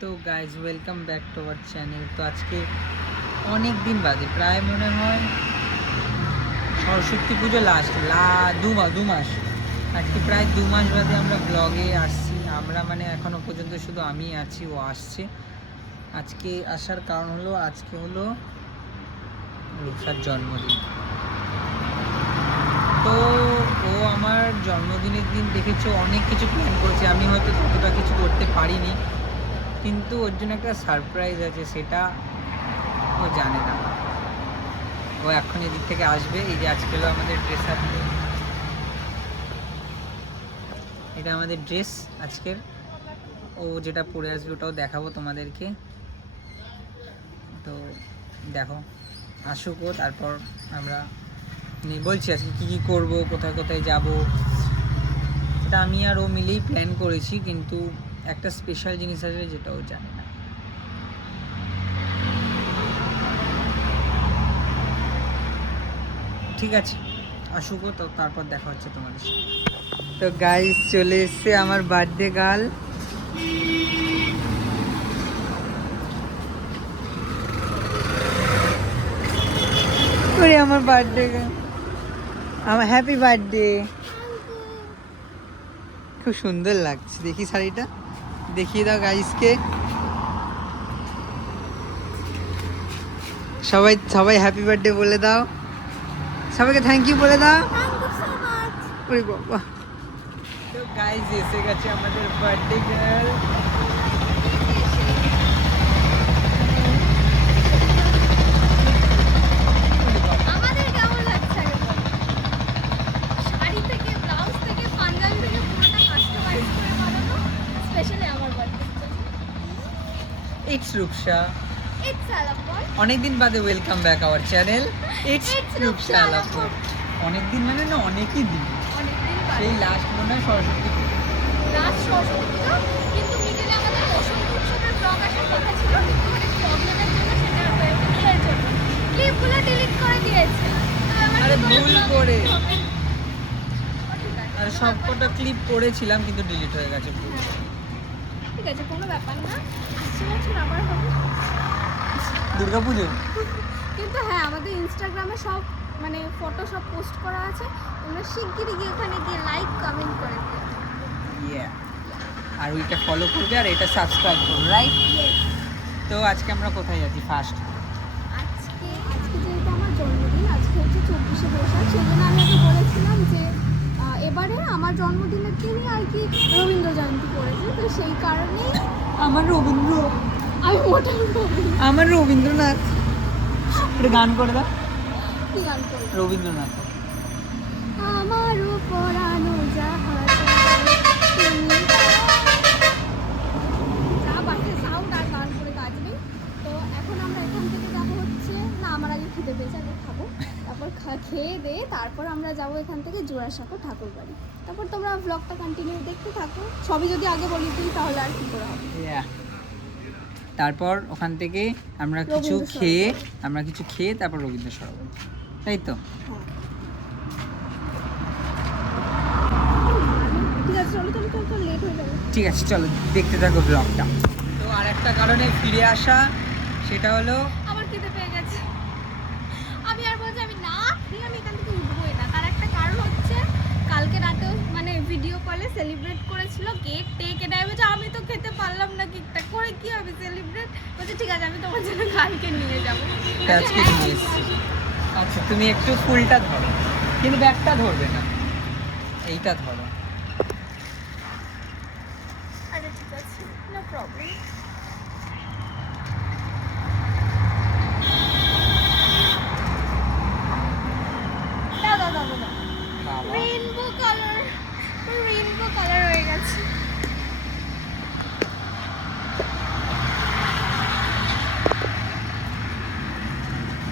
তো guys welcome back to our channel. তো আজকে অনেক দিন বাদে, প্রায় মনে হয় সরস্বতী পুজো লাস্ট দু মাস, আজকে প্রায় 2 মাস বাদে আমরা ব্লগে আসছি। আমরা মানে এখনও পর্যন্ত শুধু আমি আছি, ও আসছে। আজকে আসার কারণ হলো আজকে হলো রূপসার জন্মদিন। তো ও আমার জন্মদিনের দিন দেখেছো অনেক কিছু প্ল্যান করেছে, আমি হয়তো ততটা কিছু করতে পারিনি, কিন্তু ওর জন্য একটা সারপ্রাইজ আছে, সেটা ও জানে না। ও এখন এদিক থেকে আসবে। এই যে আজকে হলো আমাদের ড্রেস আপ, এটা আমাদের ড্রেস আজকের। ও যেটা পরে আসবে ওটাও দেখাবো তোমাদেরকে। তো দেখো আসুক ও, তারপর আমরা বলছি আজকে কী কী করবো, কোথায় কোথায় যাব, সেটা আমি আর ও মিলেই প্ল্যান করেছি, কিন্তু একটা স্পেশাল জিনিস আছে যেটা ও জানে না। ঠিক আছে আসুক ও, তো তারপর দেখা হচ্ছে তোমাদের সাথে। তো গাইস চলে এসছে আমার বার্থডে গার্ল। ওরে আমার বার্থডে গার্ল, আমার হ্যাপি বার্থডে। খুব সুন্দর লাগছে, দেখি শাড়িটা দেখিয়ে দাও গাইসকে। সবাই সবাই হ্যাপি বার্থডে বলে দাও, সবাইকে থ্যাংক ইউ বলে দাও। ওরে বাবা, তো গাইস এসে গেছে আমাদের বার্থডে গার্ল। ইটস রূপসা। অনেকদিন বাদে welcome back our channel. It's Rupsa Alapur. অনেকদিন মানে না, অনেকই দিন, সেই লাস্ট মনে হয় সরস্বতী পুজো। কিন্তু মিডিলে আমাদের বসন্ত উৎসবের ব্লগ আসার কথা ছিল, কিন্তু অনেক প্রবলেমের জন্য সেটা হয়ে ওঠেনি। এর জন্য ক্লিপগুলো ডিলিট করে দিয়েছে। আরে ভুল করে, আর সবকটা ক্লিপ করেছিলাম কিন্তু ডিলিট হয়ে গেছে ভুল। ঠিক আছে, কোনো ব্যাপার না, আসছে বছর আবার হবে দুর্গাপুজো। কিন্তু হ্যাঁ, আমাদের ইনস্টাগ্রামে সব মানে ফটো সব পোস্ট করা আছে, তোমরা শিগগিরই গিয়ে ওখানে গিয়ে লাইক কমেন্ট করে দিও। আর ওইটা ফলো করবে আর এটা সাবস্ক্রাইব করবে, রাইট? তো আজকে আমরা কোথায় যাচ্ছি ফার্স্ট? আজকে যেহেতু আমার জন্মদিন, আজকে হচ্ছে 24শে বৈশাখ, সেই জন্য আমি ওকে বলেছিলাম যে এবারে আমার জন্মদিনের দিনই আর কি রবীন্দ্র জয়ন্তী পড়েছে, তো সেই কারণেই আমার রবীন্দ্র, আমি মোটামুটি আমার রবীন্দ্রনাথ। একটা গান করে দাও, কি গান করি? রবীন্দ্রনাথ। আমারও পরানো জাহাজ তুমি যা বাজে সাউন্ড, আর গান করে কাজ নেই। তো এখন আমরা এখান থেকে যাবো হচ্ছে, না আমার আগে খেতে পেয়েছে, আগে খাবো, তারপর খেয়ে দিয়ে তারপর আমরা যাবো এখান থেকে জোড়াসাঁকো ঠাকুর বাড়ি। তারপর তোমরা ব্লগটা কন্টিনিউ দেখতে থাকো, সবই যদি আগে বলি দিই তাহলে আর কি করে হবে। তারপর ওখান থেকে আমরা কিছু খেয়ে তারপর রবীন্দ্র সরোবর, তাই তো? ঠিক আছে, চলো চলো চলো চলো, লেট হয়ে যাবে। ঠিক আছে চলো দেখতে থাকো ব্লগটা। তো আর একটা কারণে ফিরে আসা, সেটা হলো আমার খেতে পেয়ে গেছে, আমি আর বলছি আমি না খেয়ে আমি এখান থেকে উঠবোই না। তার একটা কারণ হচ্ছে কালকে রাতেও মানে ভিডিও কলে সেলিব্রেট করেছিল, কেক টেক এটা, বলছে আমি তো খেতে পারলাম না, কেকটা করে কি হবে সেলিব্রেট। বলছে ঠিক আছে আমি তোমার জন্য কালকে নিয়ে যাবো। আজকে নিয়ে এসেছি। আচ্ছা তুমি একটু ফুলটা ধরো, কিন্তু ব্যাগটা ধরবে না, এইটা ধরো। আরে ঠিক আছে, নো প্রবলেম। দাদা দাদা দাদা বাবা, রেইনবো কালার হয়ে গেছে।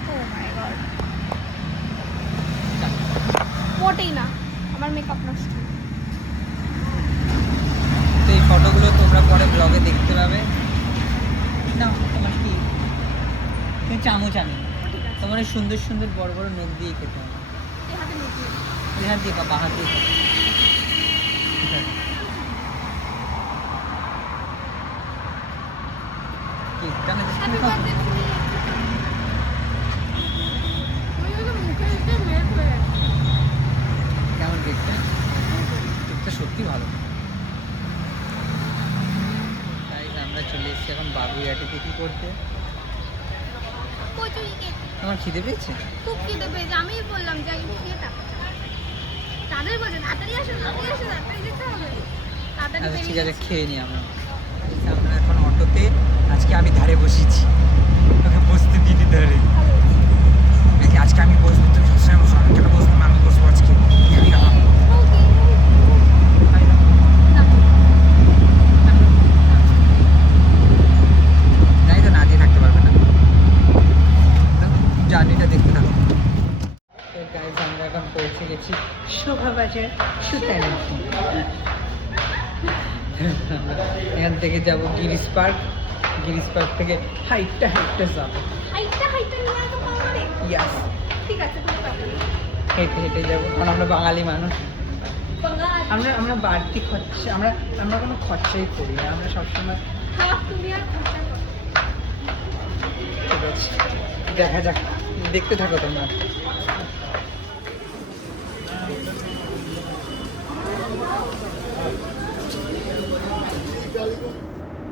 ও মাই গড, মোটেই না, আমার মেকআপ নষ্ট। তো এই ফটোগুলো তোমরা পরে ব্লগে দেখতে পাবে। না তোমার কি, তুমি চামচ আনি, ঠিক আছে, তোমার এই সুন্দর সুন্দর বড় বড় নখ দিয়ে খেতে হবে। এই হাতে মিশিয়ে দিই। এই হাত দিয়ে বা বাঁ হাত দিয়ে খাবে। ঠিক আছে। কেক টানা হ্যাপি বার্থডে মুখে দিতে মেল্ট হয়ে যাচ্ছে। কেমন কেকটা? কেকটা সত্যি ভালো। তাই আমরা চলে এসেছি এখন বাবুইহাটিতে কি করতে। কচুরি কেক আমার খিদে পেয়েছে। খুব খিদে পেয়েছে, আমিই বললাম যে আগে খেয়ে তাদের বলছে তাড়াতাড়ি আসো তাড়াতাড়ি যেতে হবে, তাড়াতাড়ি আচ্ছা ঠিক বেরিয়ে আছে, খেয়ে নিই আমরা। আমরা এখন অটোতে, আজকে আমি ধারে বসেছি, তোকে বসতে দিদি ধারে। নাকি আজকে আমি বসবো, তুমি সবসময় বসো, আমি কেন বসবো না, আমি বসবো আজকে। আমি না, জানি তো না দিয়ে থাকতে পারবে না, জার্নিটা দেখতে থাকো। তো গাইজ আমরা এখন পৌঁছে গেছি শোভাবাজার সুতানাথি। এখান থেকে যাব গিরিশ পার্ক, গিরিশ পার্ক থেকে হাইটটা যাবো। ইয়াস, ঠিক আছে হেঁটে হেঁটে যাবো, কারণ আমরা বাঙালি মানুষ। আমরা বাড়তি খরচা, আমরা কোনো খরচাই করি না, আমরা সবসময়। তুমি আর ঠিক আছে, দেখা যাক, দেখতে থাকো তোমরা।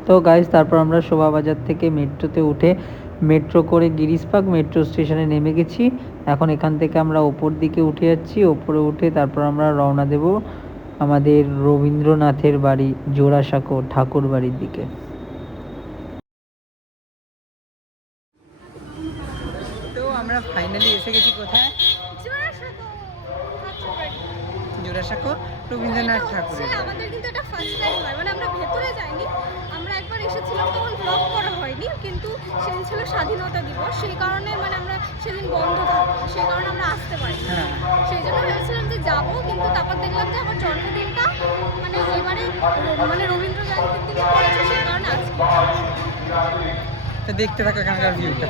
তো গাইজ তারপর আমরা শোভাবাজার থেকে মেট্রোতে উঠে মেট্রো করে গিরিশ পার্ক মেট্রো স্টেশনে নেমে গেছি। এখন এখান থেকে আমরা ওপর দিকে উঠে যাচ্ছি, ওপরে উঠে তারপর আমরা রওনা দেব আমাদের রবীন্দ্রনাথের বাড়ি জোড়াসাঁকো ঠাকুর বাড়ির দিকে। তো আমরা ফাইনালি এসে গেছি কোথায়? জোড়াসাঁকো রবীন্দ্রনাথ ঠাকুরের বাড়ি। আমাদের কিন্তু এটা ফার্স্ট টাইম হয়, মানে আমরা ভেতরে যাইনি, আমরা একবার এসেছিলাম তখন ব্লগ করা হয়নি, কিন্তু সেদিন ছিল স্বাধীনতা দিবস, সেই কারণে মানে আমরা সেদিন বন্ধ থাকবো, সেই কারণে আমরা আসতে পারি। হ্যাঁ, সেই জন্য ভেবেছিলাম যে যাবো, কিন্তু তারপর দেখলাম যে আমার জন্মদিনটা মানে এবারে মানে রবীন্দ্র জয়ন্তীর দিনে পড়েছে, সেই কারণে আজকে। তো দেখতে থাকো এখানকার ভিউটা।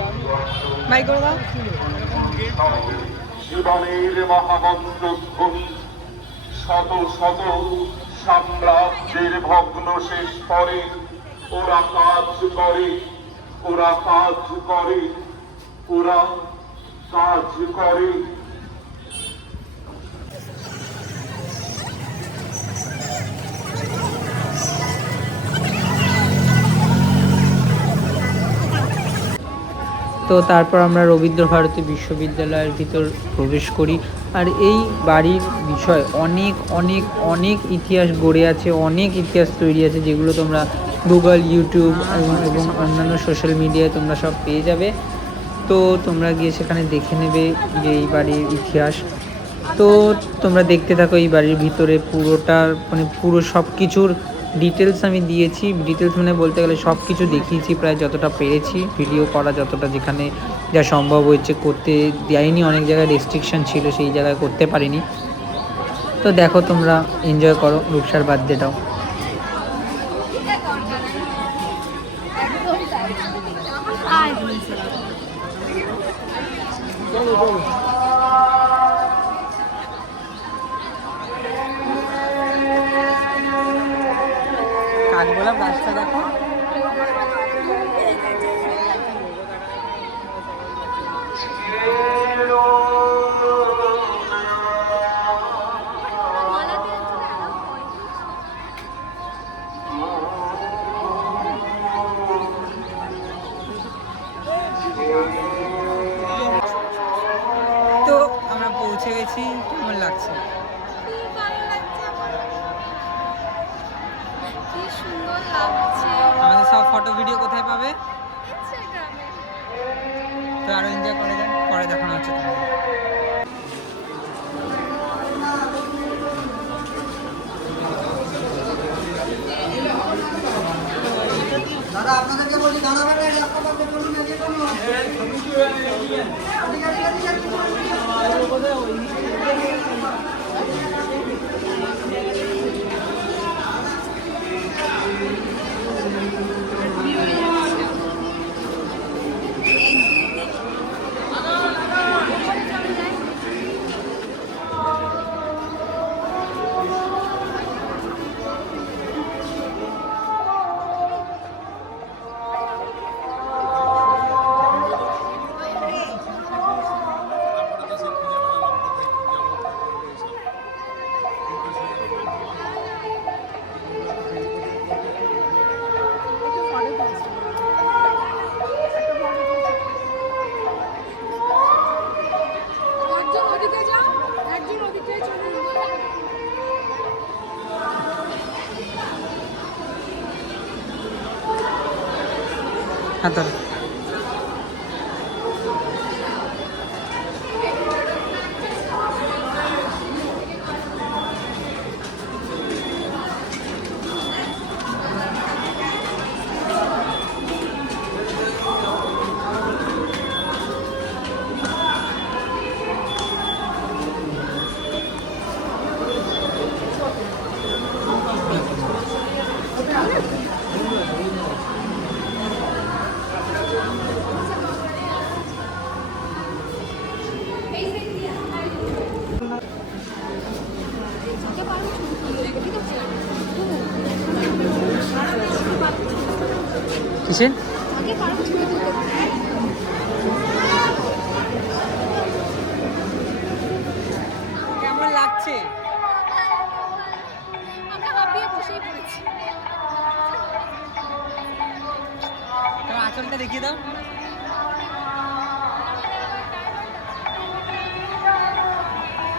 বাই করে দাও। জীবনের মহামন্ত্রধ্বনি, শত শত সাম্রাজ্যের ভগ্ন শেষ করে ওরা কাজ করে, ওরা কাজ করে, ওরা কাজ করে। তো তারপর আমরা রবীন্দ্রভারতী বিশ্ববিদ্যালয়ের ভিতর প্রবেশ করি। আর এই বাড়ির বিষয় অনেক অনেক অনেক ইতিহাস গড়ে আছে, অনেক ইতিহাস তৈরি আছে, যেগুলো তোমরা গুগল, ইউটিউব এবং অন্যান্য সোশ্যাল মিডিয়ায় তোমরা সব পেয়ে যাবে। তো তোমরা গিয়ে সেখানে দেখে নেবে যে এই বাড়ির ইতিহাস। তো তোমরা দেখতে থাকো এই বাড়ির ভিতরে পুরোটা, মানে পুরো সব কিছুর ডিটেলস আমি দিয়েছি। ডিটেলস মানে বলতে গেলে সব কিছু দেখিয়েছি প্রায় যতটা পেরেছি, ভিডিও করা যতটা যেখানে যা সম্ভব হয়েছে করতে দেয়নি, অনেক জায়গায় রেস্ট্রিকশন ছিল, সেই জায়গায় করতে পারিনি। তো দেখো তোমরা এনজয় করো রূপসার বার্থডেটাও। কাঠগোলাপ গাছটা দেখো, তো আমরা পৌঁছে গেছি। কেমন লাগছে? খুব ভালো লাগছে আমার, কি সুন্দর লাগছে। আমাদের সব ফটো ভিডিও কোথায় পাবে? ইনস্টাগ্রামে। তো আরো এনজয় করে যান, পরে দেখানো হচ্ছে তোমাদের। দাদা আপনাদেরকে বলি দাঁড়াবেন না, রাস্তা পাশে বলুন না যে কোনো হাতর কিসের কেমন লাগছে? আমরা হাঁপিয়ে বসেই পড়েছি। তোমার আঁচলটা দেখিয়ে দাও।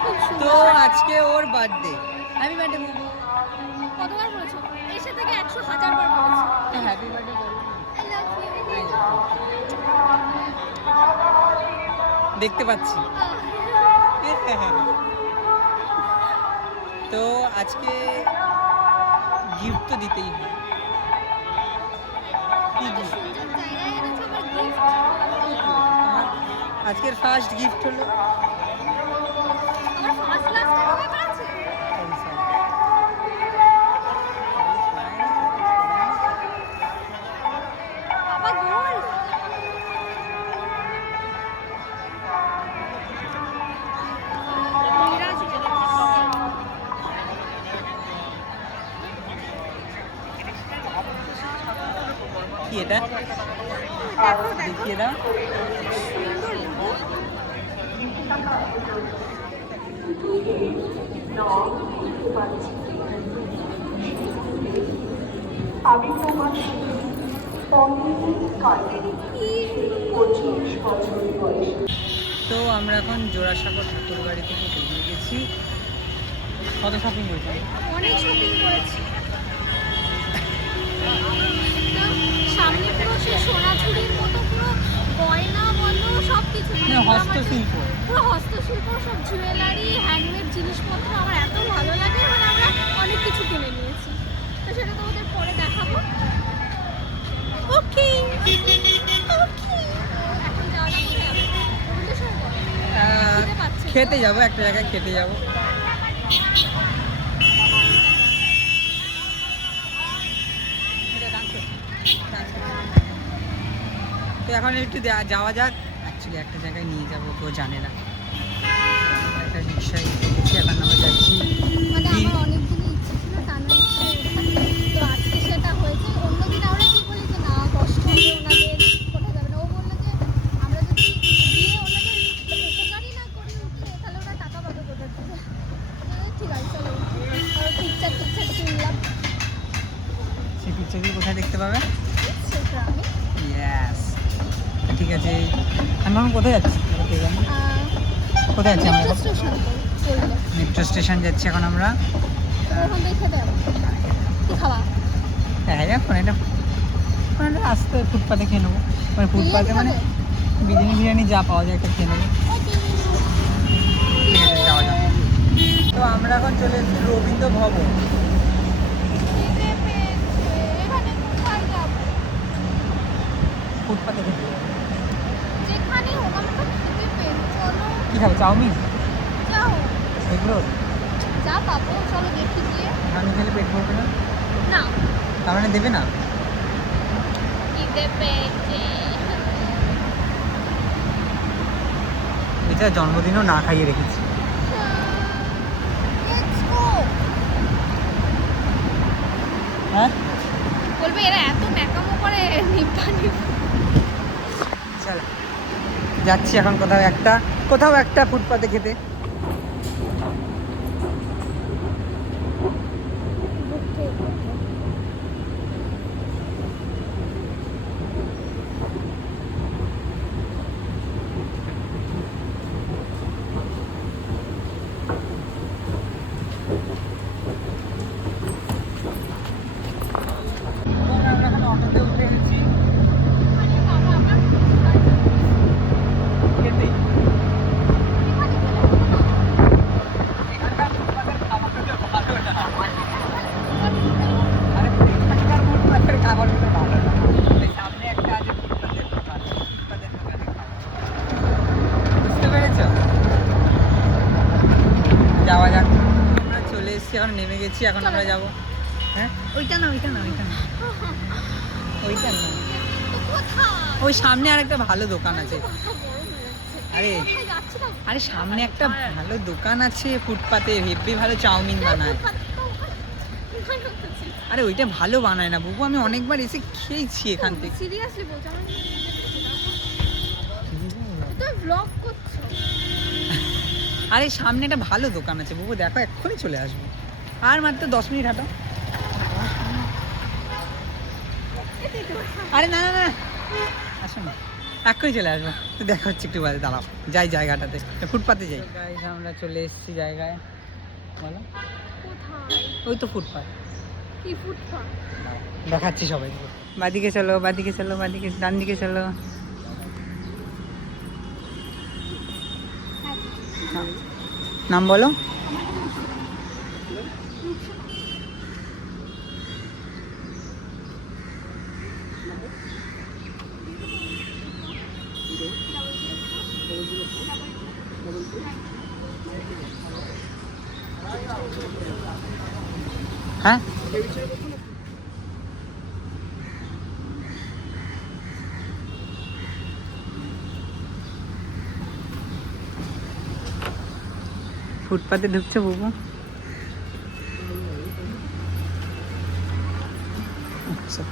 খুব তো সুন্দর। আজকে ওর বার্থডে। হ্যাপি বার্থডে বলবো। কতবার বলেছো? এসে থেকে 100,000 বার বলেছো। হ্যাপি বার্থডে বলবো। I love you. দেখতে পাচ্ছি। তো আজকে গিফট তো দিতেই হয়। কি এত gift? সুন্দর জায়গায় এনেছো আবার gift? আমার আজকের ফার্স্ট গিফট হলো আমার first class টাকা ব্যাপার আছে? বাবা gold? মিরাজ কি এটা? দেখো দেখো দেখিয়ে দাও। সুন্দর দেখো। আমি তোমার পঁচিশ বছর বয়সে তো আমরা এখন জোড়াসাঁকো ঠাকুর বাড়ি থেকে বেরিয়ে গেছি। কত শপিং করেছি? অনেক শপিং করেছি। তো সামনে পুরো সে সোনাঝুরির মতো পুরো গয়না বলো সব কিছু হস্তশিল্প। পুরো হস্তশিল্প সব জুয়েলারি হ্যান্ডমেড জিনিসপত্র আমার এত ভালো লাগে মানে আমরা অনেক কিছু কিনে নিয়েছি। তো সেটা তোমাদের পরে দেখাবো। ওকে ওকে এখন যাওয়া যাক কোথায় যাবো? অরুণেশ্বর যাবো? খিদে পাচ্ছে। খেতে যাবো, একটা জায়গায় খেতে যাবো। তো এখন একটু যাওয়া যাক। অ্যাকচুয়ালি একটা জায়গায় নিয়ে যাবো, কেউ জানে না। একটা রিক্সায় গেছি, এখন আমরা যাচ্ছি। মানে আমার অনেক দিনই ইচ্ছে ছিল টানা রিক্সায় ওঠার। তো আজকে সেটা হয়েছে। অন্যদিন আমরা কি বলি যে না কষ্ট হবে ওনাদের, কোথাও যাবে না। ও বললো যে আমরা যদি গিয়ে ওনাদের উপকারই না করি উঠে তাহলে ওরা টাকা পাবে কোথা থেকে। ঠিক আছে চলো উঠি। পিকচার তুললাম সেই পিকচারগুলো কোথায় দেখতে পাবে? সেটা আমি ইয়েস, ঠিক আছে। আমরা এখন কোথায় যাচ্ছি? কোথায় যাচ্ছি আমরা? মেট্রো স্টেশন বললে মেট্রো স্টেশন যাচ্ছি এখন আমরা। ওখান থেকে খেতে হবে। কি খাওয়া? দেখা যাক, এটা আসতে ফুটপাতে খেয়ে নেবো। মানে ফুটপাতে মানে বিরিয়ানি ফিরিয়ানি যা পাওয়া যায় একটা খেয়ে নেবো। ঠিক আছে, যাওয়া যাক। তো আমরা এখন চলে এসেছি রবীন্দ্র ভবন। এখানে কোথায় যাবো? ফুটপাতে খেতে যাবো। যেখানে আমার তো খিদে পেয়েছে চলো কী খাবে? চাউমিন, যাও এগুলো যা পাবো চলো দেখি গিয়ে। আমি খেলে পেট ভরবে না, না তার মানে দেবে না। খিদে পেয়েছে। এটা জন্মদিনও না খাইয়ে রেখেছি। Let's go. হ্যাঁ, বলবে এরা এত ন্যাকামো করে নিপানি। চল যাচ্ছি এখন কোথাও একটা ফুটপাতে খেতে। আমরা এখন অটোতে উঠে গেছি। বলছি এখন আমরা যাবো। হ্যাঁ ওইটা না ওইটা না ওইটা না ওইটা না, তো কোথায়? ওই সামনে আর একটা ভালো দোকান আছে। মাথা গরম হয়ে যাচ্ছে। আরে কোথায় যাচ্ছিলাম? আরে সামনে একটা ভালো দোকান আছে ফুটপাতে, হেব্বি ভালো চাউমিন বানায়। আরে ওইটা ভালো বানায় না বুবু, আমি অনেকবার এসে খেয়েছি এখান থেকে। সিরিয়াসলি বলছো? আমি তো ব্লগ করছো। আরে সামনে একটা ভালো দোকান আছে বুবু, দেখো এক্ষুনি চলে আসবো, আর মাত্র 10 মিনিট হাঁটো। আরে না না না আসো না, এক্ষুনি চলে আসবো, তো দেখা হচ্ছে একটু বাদে, দাঁড়াও যাই জায়গাটাতে, ফুটপাতে যাই। গাইস আমরা চলে এসেছি জায়গায়, বলো কোথায়? ওই তো ফুটপাত, কি ফুটপাত? দেখাচ্ছি সবাইকে। বাদিকে চলো বাদিকে চলো, বাদিকে ডান দিকে চলো। নাম বলো। হ্যাঁ ফুটপাতে ঢুকছে বাবু। আচ্ছা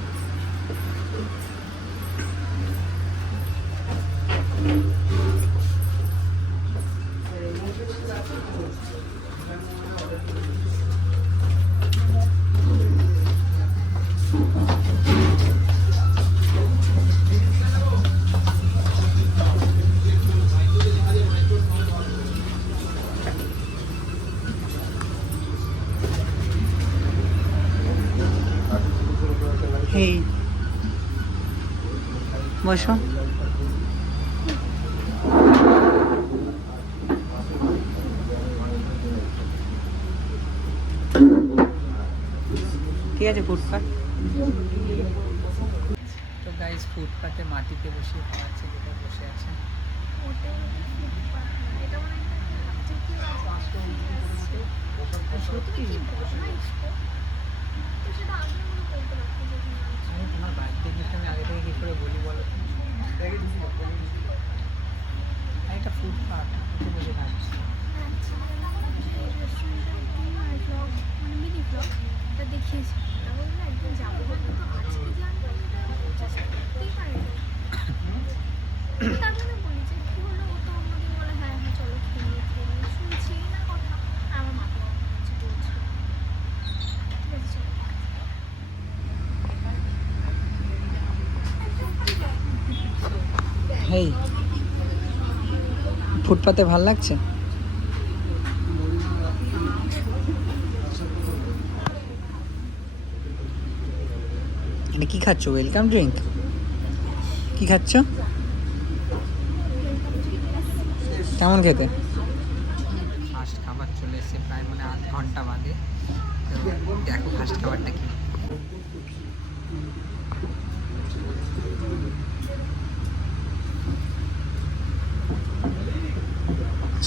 এই বসো। ঠিক আছে ফুটপাত। তো গাইস ফুটপাতে মাটিতে বসে খাওয়াচ্ছে, যেটা বসে আছে। ওটা ফুটপাত না, এটা মনে হয় সত্যি কি বদমাইশ গো। তো সেটা আগে মনে করতে পারতো যখন আনছো। আমি তোমার বাড়িতে গিফট আমি আগে থেকে কি করে বলি বলো? আর এটা ফুটপাত, এটা বসে খাচ্ছি। আচ্ছা, এই রেস্টুরেন্টে ব্লগ মানে মিনি ব্লগ এটা দেখিয়েছি, তা বললে একদিন যাবো, তো আজকে যে আমি এটা চেষ্টা করতেই পারি না। তার মানে বলি যে কি হলো, ও তো অন্যদিন বলে হ্যাঁ হ্যাঁ চলো খেয়ে শুনছি না কথা, আর আমার মাথা গরম হচ্ছে বলছি ঠিক আছে চলো। হেই ফুটপাতে ভাল লাগছে? মানে কি খাচ্ছ? Welcome drink? কি খাচ্ছ? কেমন খেতে? ফার্স্ট খাবার চলে এসেছে প্রায় মানে আধ ঘন্টা বাদে। তো দেখো ফার্স্ট খাবারটা কি।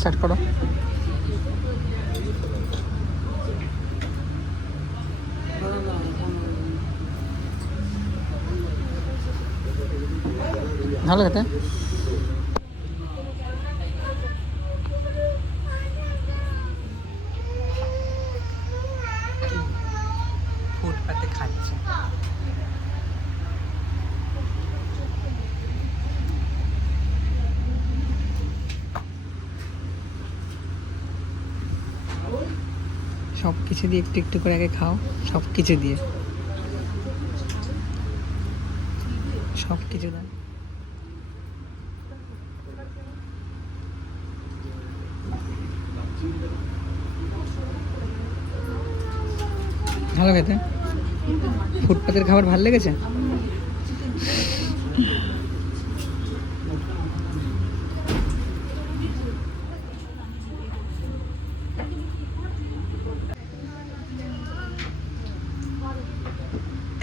স্টার্ট করো। ভালো খেতে? ফুটপাতে খাচ্ছে। সব কিছু দিয়ে একটু একটু করে আগে খাও, সব কিছু দিয়ে, সব কিছু দাও। ভালো খেতে? ফুটপাতের খাবার ভালো লেগেছে?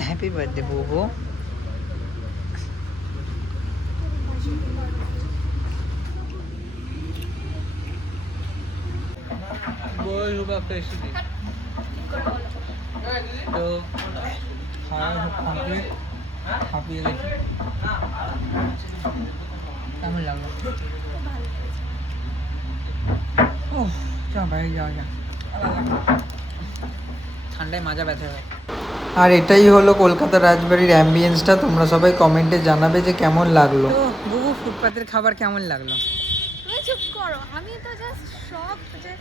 হ্যাপি বার্থডে বুবু। বল রুবা ফেসি। তো খাওয়া কমপ্লিট, হাঁপিয়ে গেছি। কেমন লাগলো? ও চল বাইরে যাওয়া যাক, ঠান্ডায় মাজা ব্যথা হয়। আর এটাই হলো কলকাতা রাজবাড়ির অ্যাম্বিয়েন্সটা। তোমরা সবাই কমেন্টে জানাবে যে কেমন লাগলো। তো বুবু, ফুটপাতের খাবার কেমন লাগলো? তুমি চুপ করো, আমি তো জাস্ট শক যে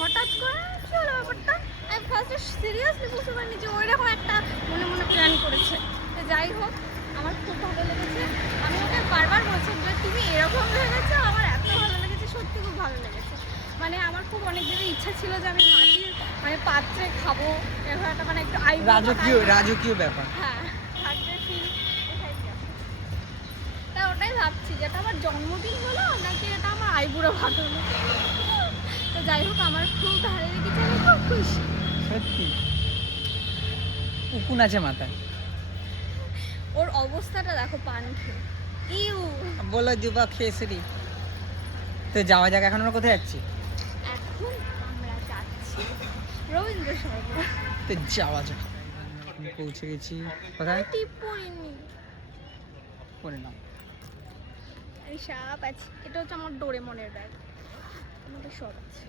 হঠাৎ করে কি হলো ব্যাপারটা। আমি ফার্স্টে সিরিয়াসলি বুঝতে পারিনি যে ওইরকম একটা মনে মনে প্ল্যান করেছে। তো যাই হোক, আমার খুব ভালো লেগেছে। আমি ওকে বারবার বলছি যে তুমি এরকম ভেবেছো, আমার এত ভালো লেগেছে, সত্যি খুব ভালো লেগেছে। মানে আমার খুব অনেক দিনের ইচ্ছা ছিল যে আমি মাটির মানে পাত্রে খাবো, এরকম একটা মানে একটু রাজকীয় ব্যাপার। হ্যাঁ, থাকবে ফিল। তা ওটাই ভাবছি যে এটা আমার জন্মদিন হলো নাকি এটা আমার আইবুড়ো ভাত হলো। তো যাই হোক, আমার খুব ভালো লেগেছে, আমি খুব খুশি। সত্যি উকুন আছে মাথায়। ওর অবস্থাটা দেখো, পান খেয়ে। ইউ বলো যুবা খেসরি। তো যাওয়া যাক, এখন আমরা কোথায় যাচ্ছি? এখন আমরা যাচ্ছি রবীন্দ্র সরোবর। তো যাওয়া যাক। এখন পৌঁছে গেছি কোথায়? টিপ পরিনি, করে নাও। এই সাপ আছে, এটা হচ্ছে আমার ডোরেমনের ব্যাগ, আমাদের সব আছে।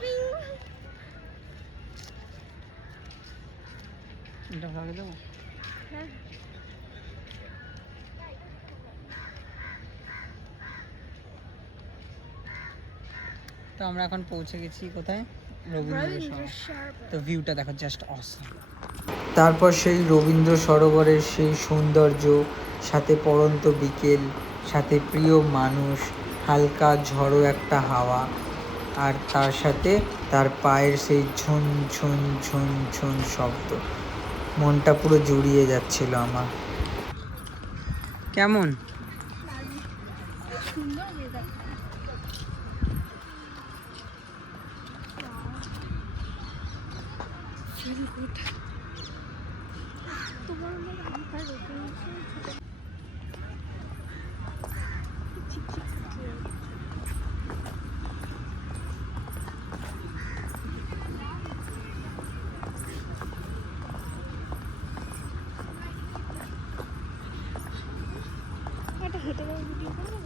পিং। এটা ভাগে দেবো। হ্যাঁ, তো আমরা এখন পৌঁছে গেছি কোথায়? রবীন্দ্র রবীন্দ্র সরোবর। সরোবর। তো ভিউটা দেখো, জাস্ট অসাম। তারপর সেই রবীন্দ্র সরোবরের সেই সৌন্দর্য, সাথে পড়ন্ত বিকেল, সাথে প্রিয় মানুষ, হালকা ঝড়ো একটা হাওয়া, আর তার সাথে তার পায়ের সেই ঝুন ঝুন ঝুন ঝুন শব্দ, মনটা পুরো জুড়িয়ে যাচ্ছিল আমার। কেমন? সুন্দর ওয়েদার। Feel good. তোমার মনে আমার রবীন্দ্র চিকচিক করছে। একটা হেঁটে যাওয়ার ভিডিও করবো।